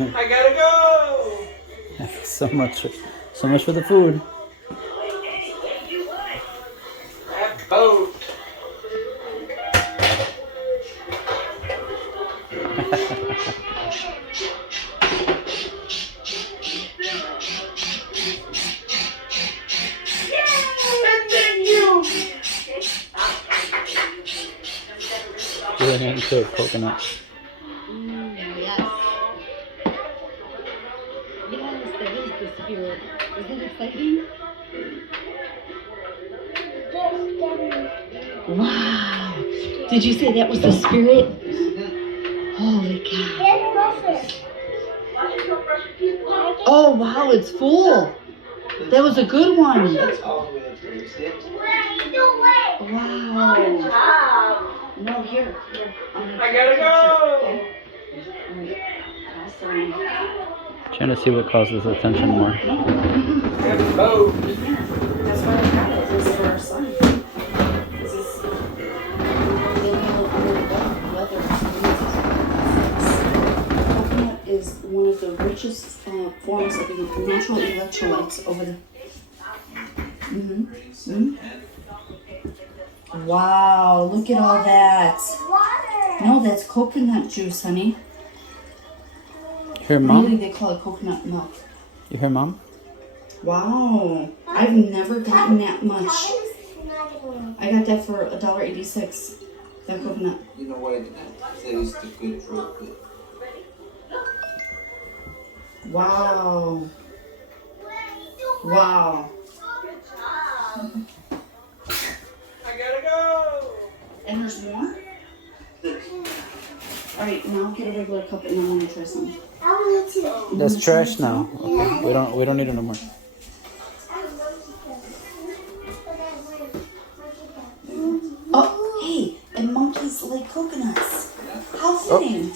I gotta go. So much for the food. That boat. Doing it into a coconut. Yes. Yes, that is the spirit. Is that exciting? Wow. Did you say that was the spirit? Holy cow. Oh, wow, it's full. That was a good one. Wow. No, here. I gotta go. Awesome. Trying to see what causes attention more. That boat. That's why I got it. This is for our son. This is coconut is one of the richest forms of natural electrolytes over the. Wow, look at all that. No, that's coconut juice, honey. You hear Really, mom? they call it coconut milk. You hear mom? Wow, I've never gotten that much. I got that for $1.86. That coconut. You know what? That is the good fruit. Wow. Wow. I gotta go. And there's more? Alright, now get a regular cup and I'm gonna try some. That's trash now. Okay. We don't need it no more. Oh, hey, and monkeys like coconuts. How fitting.